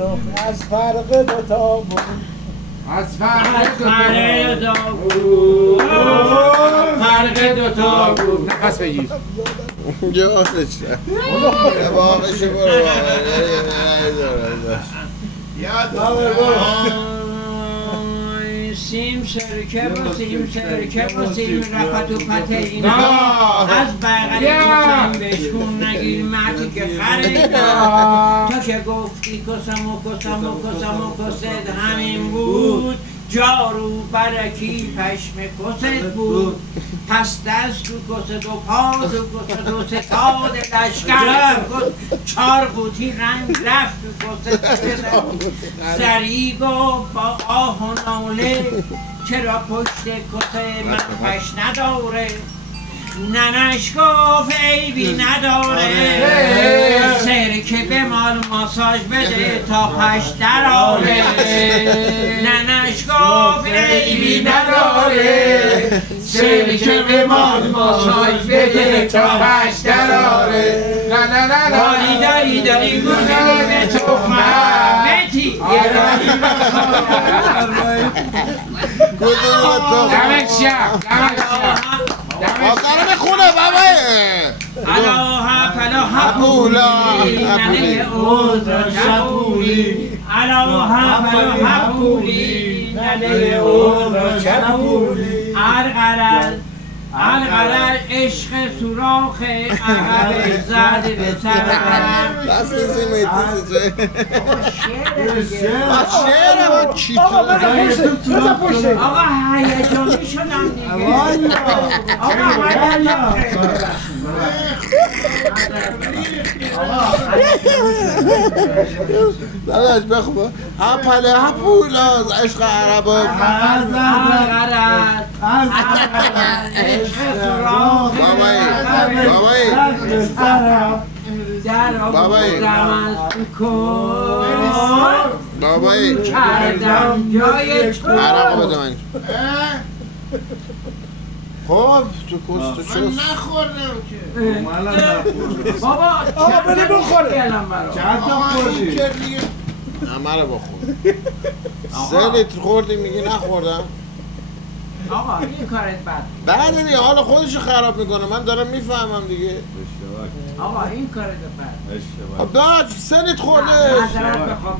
از فرق دوتا بود از فرق دوتا بود فرق دوتا بود نفس بگیر جوابش نه واقعش برو سیم سرکه و سیم سرکه و سیم رفت و پته اینا از بغلی کسم بشکون نگیر مردی که خریدا تا که گفتی کسم و کسم و کسم و کست همین بود جارو برکی پشم کست بود پس دست تو کست و پاز و کست و ستاد لشکر چار قوطی رنگ رفت تو کست سری گفت با آه و ناله چرا پشت کست من پش نداره ننش گفت عیبی نداره سرکه به مال ماساژ بده تا پش دراره ننش گفت عیبی نداره سرکه به مال ماساژ بده تا پش دراره داری داری داری گوزی به تخمه متی دمش شب آقا بخونه بابا علاها فلاها پولی ننه اوز را چپولی علاها فلاها پولی ننه اوز را چپولی القرار عشق سوراخ عقب زد به سرم دست بزیم ایتیزه شعره با چی تو آقا هیجانی شدم دیگه داداش بخون هپله هپولاز عشق عربا بابایی کردم جای تو عرقا بده من خب تو کست تو چست نخوردم که بابا آقا بده بخوره چند تا خوردی؟ نه مرا بخور 3 لیتر خوردی میگی نخوردم آقا این کارت بد بعد دیگه حال خودشو خراب میکنه من دارم میفهمم دیگه آقا این کارت بد خب داش 3 لیتر خورده معذرت بخوام